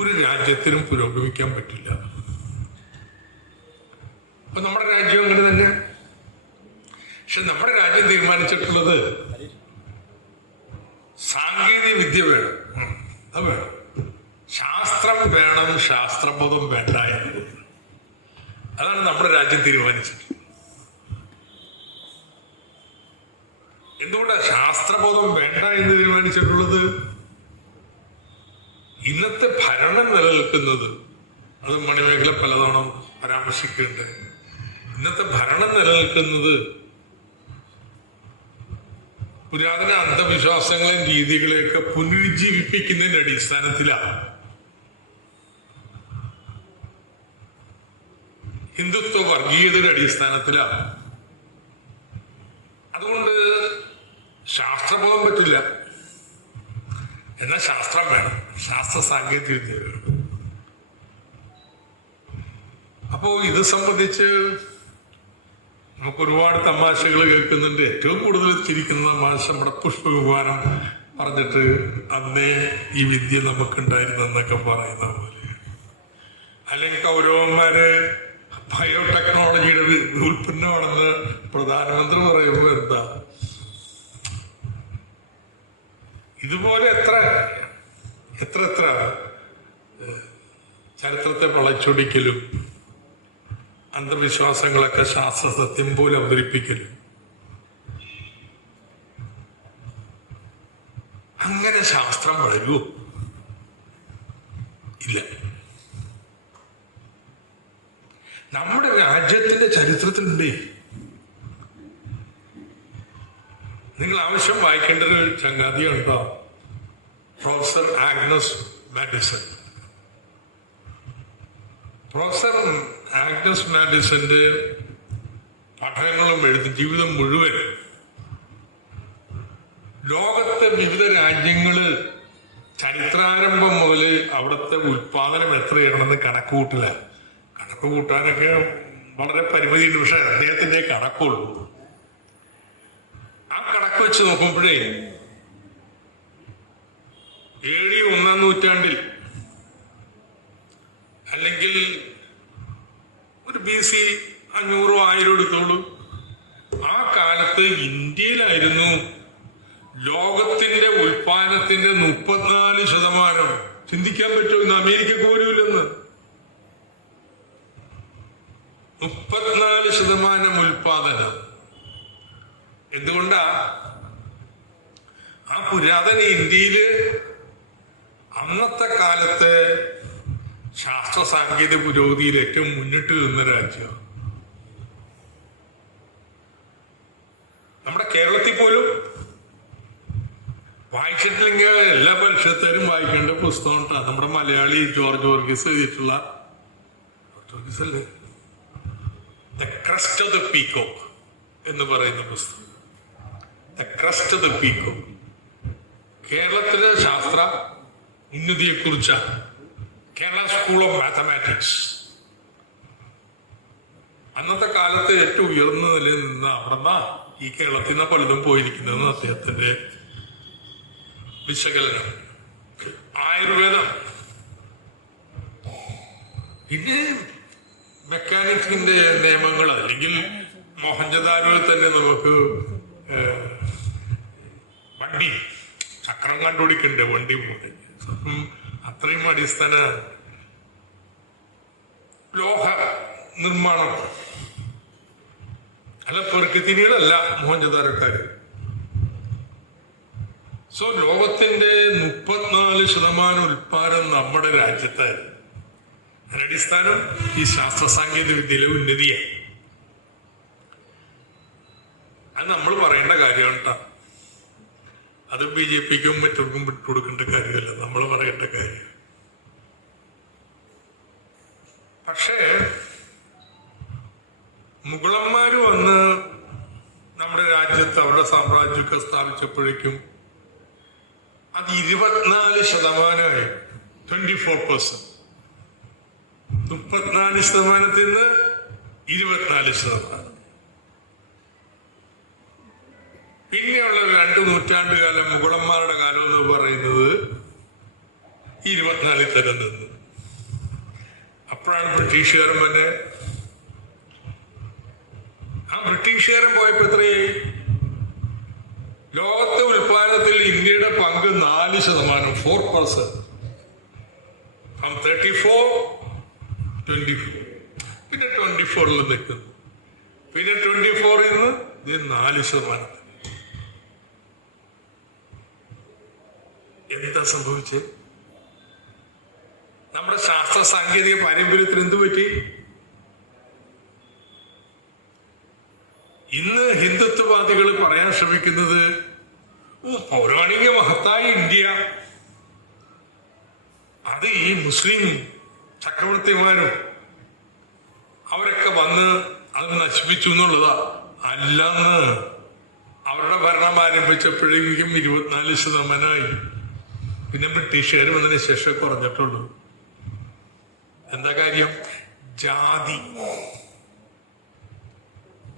ഒരു രാജ്യത്തിനും പുരോഗമിക്കാൻ പറ്റില്ല. അപ്പൊ നമ്മുടെ രാജ്യം അങ്ങനെ തന്നെ. പക്ഷെ നമ്മുടെ രാജ്യം തീരുമാനിച്ചിട്ടുള്ളത് സാങ്കേതിക വിദ്യ വേണം, അത് വേണം, ശാസ്ത്രം വേണം, ശാസ്ത്രബോധം വേണ്ട എന്നത്. അതാണ് നമ്മുടെ രാജ്യം തീരുമാനിച്ചത്. എന്തുകൊണ്ടാണ് ശാസ്ത്രബോധം വേണ്ട എന്ന് തീരുമാനിച്ചിട്ടുള്ളത്? ഇന്നത്തെ ഭരണം നിലനിൽക്കുന്നത്, അത് മണിമേഖല പലതവണ പരാമർശിക്കുന്നുണ്ട്, ഇന്നത്തെ ഭരണം നിലനിൽക്കുന്നത് പുരാതന അന്ധവിശ്വാസങ്ങളെയും രീതികളെയൊക്കെ പുനരുജ്ജീവിപ്പിക്കുന്നതിന്റെ അടിസ്ഥാനത്തിലാണ്. ഹിന്ദുത്വ വർഗീയതയുടെ അടിസ്ഥാനത്തിലാണ്. അതുകൊണ്ട് ശാസ്ത്രബോധം പറ്റില്ല, എന്നാൽ ശാസ്ത്രം വേണം, ശാസ്ത്ര സാങ്കേതിക വിദ്യ വേണം. അപ്പോ ഇത് സംബന്ധിച്ച് നമുക്ക് ഒരുപാട് തമാശകൾ കേൾക്കുന്നുണ്ട്. ഏറ്റവും കൂടുതൽ ചിരിക്കുന്ന തമാശ നമ്മുടെ പുഷ്പവിമാനം പറഞ്ഞിട്ട് അന്നേ ഈ വിദ്യ നമുക്കുണ്ടായിരുന്നെന്നൊക്കെ പറയുന്ന പോലെ, അല്ലെങ്കിൽ കൗരവന്മാര് ബയോടെക്നോളജിയുടെ ഉൽപ്പന്നമാണെന്ന് പ്രധാനമന്ത്രി പറയുമ്പോൾ എന്താ? ഇതുപോലെ എത്ര എത്ര എത്ര ചരിത്രത്തെ വളച്ചൊടിക്കലും അന്ധവിശ്വാസങ്ങളൊക്കെ ശാസ്ത്ര സത്യം പോലെ അവതരിപ്പിക്കലും. അങ്ങനെ ശാസ്ത്രം വളരുമോ? ഇല്ല. നമ്മുടെ രാജ്യത്തിന്റെ ചരിത്രത്തിലുണ്ട്. നിങ്ങൾ ആവശ്യം വായിക്കേണ്ട ഒരു ചങ്ങാതിയുണ്ടോ? Professor Agnes Madison. Professor Agnes മാഡിസന്റെ പഠനങ്ങളും എഴുതി ജീവിതം മുഴുവൻ ലോകത്തെ വിവിധ രാജ്യങ്ങള് ചരിത്രാരംഭം മുതൽ അവിടുത്തെ ഉൽപാദനം എത്രയാണെന്ന് കണക്കുകൂട്ടില്ല. കണക്ക് കൂട്ടാനൊക്കെ വളരെ പരിമിതിയുണ്ട്, പക്ഷെ അദ്ദേഹത്തിന്റെ കണക്കുള്ളൂ. ആ കണക്ക് വെച്ച് നോക്കുമ്പോഴേ AD 1-ാം നൂറ്റാണ്ടിൽ അല്ലെങ്കിൽ ഒരു BC 500 1000 എടുത്തോളൂ, ആ കാലത്ത് ഇന്ത്യയിലായിരുന്നു ലോകത്തിന്റെ ഉൽപാദനത്തിന്റെ 34%. ചിന്തിക്കാൻ പറ്റുമോ? ഇന്ന് അമേരിക്കക്ക് പോലും ഇല്ലെന്ന്. 34% ഉൽപാദനം. എന്തുകൊണ്ടാ? ആ പുരാതന ഇന്ത്യയില് അന്നത്തെ കാലത്ത് ശാസ്ത്ര സാങ്കേതിക പുരോഗതിയിൽ ഏറ്റവും മുന്നിട്ട് നിന്ന രാജ്യം. നമ്മുടെ കേരളത്തിൽ പോലും വായിച്ചിട്ടില്ലെങ്കിൽ എല്ലാ പരിഷത്തുകാരും വായിക്കേണ്ട പുസ്തകം നമ്മുടെ മലയാളി ജോർജ് വർഗീസ് എഴുതിയിട്ടുള്ള, the crest of the peacock എന്ന് പറയുന്ന പുസ്തകം. The crest of the peacock കേരളത്തിലെ ശാസ്ത്ര ഉന്നതിയെക്കുറിച്ചാണ്. കേരള സ്കൂൾ ഓഫ് മാത്തമാറ്റിക്സ് അന്നത്തെ കാലത്ത് ഏറ്റവും ഉയർന്ന നിലയിൽ നിന്ന് അവിടെന്നാ ഈ കേരളത്തിൽ നിന്ന് പലതും പോയിരിക്കുന്നതെന്ന് അദ്ദേഹത്തിന്റെ വിശകലനം. ആയുർവേദം, പിന്നെ മെക്കാനിക്സിന്റെ നിയമങ്ങൾ, അല്ലെങ്കിൽ മോഹൻജദാരോയിൽ തന്നെ നമുക്ക് വണ്ടി ചക്രം കണ്ടുപിടിക്കണ്ടേ, വണ്ടി പോലെ. അത്രയും അടിസ്ഥാന ലോഹ നിർമ്മാണം അല്ല, പെറുക്കിത്തിനികളല്ല മോഹൻജദാരോക്കാര്. സോ ലോകത്തിന്റെ 34% ഉൽപ്പാദനം നമ്മുടെ രാജ്യത്തായിരുന്നു. അതിനടിസ്ഥാനം ഈ ശാസ്ത്ര സാങ്കേതിക വിദ്യയിലെ ഉന്നതിയാണ്. അത് നമ്മൾ പറയേണ്ട കാര്യമാണ് കേട്ടോ. അത് BJPക്കും മറ്റവർക്കും വിട്ടുകൊടുക്കേണ്ട കാര്യമല്ല, നമ്മൾ പറയേണ്ട കാര്യം. പക്ഷേ മുഗളന്മാര് വന്ന് നമ്മുടെ രാജ്യത്ത് അവരുടെ സാമ്രാജ്യമൊക്കെ സ്ഥാപിച്ചപ്പോഴേക്കും അത് 24%, 24%. 34%-ൽ നിന്ന് 24%. പിന്നെയുള്ള 2 നൂറ്റാണ്ട് കാലം മുഗളന്മാരുടെ കാലം എന്ന് പറയുന്നത് ഈ 24 തന്നെ നിന്നു. അപ്പോഴാണ് ബ്രിട്ടീഷുകാരൻ തന്നെ, ആ ബ്രിട്ടീഷുകാരൻ പോയപ്പോ എത്രയായി? ലോകത്തെ ഉൽപാദനത്തിൽ ഇന്ത്യയുടെ പങ്ക് 4%, 4%. ഫ്രം 34, 24. പിന്നെ 24 നിൽക്കുന്നു. പിന്നെ 24 ഇത് 4%. എന്താ സംഭവിച്ചത്? നമ്മുടെ ശാസ്ത്ര സാങ്കേതിക പാരമ്പര്യത്തിന് എന്ത് പറ്റി? ഇന്ന് ഹിന്ദുത്വവാദികൾ പറയാൻ ശ്രമിക്കുന്നത് പൗരാണിക മഹത്തായ ഇന്ത്യ അത് ഈ മുസ്ലിം ചക്രവർത്തിമാരും അവരൊക്കെ വന്ന് അത് നശിപ്പിച്ചു എന്നുള്ളതാ. അല്ലെന്ന് അവരുടെ ഭരണം ആരംഭിച്ചപ്പോഴേക്കും 24%. പിന്നെ ബ്രിട്ടീഷുകാർ വന്നതിന് ശേഷം കുറഞ്ഞിട്ടുള്ളൂ. എന്താ കാര്യം? ജാതി.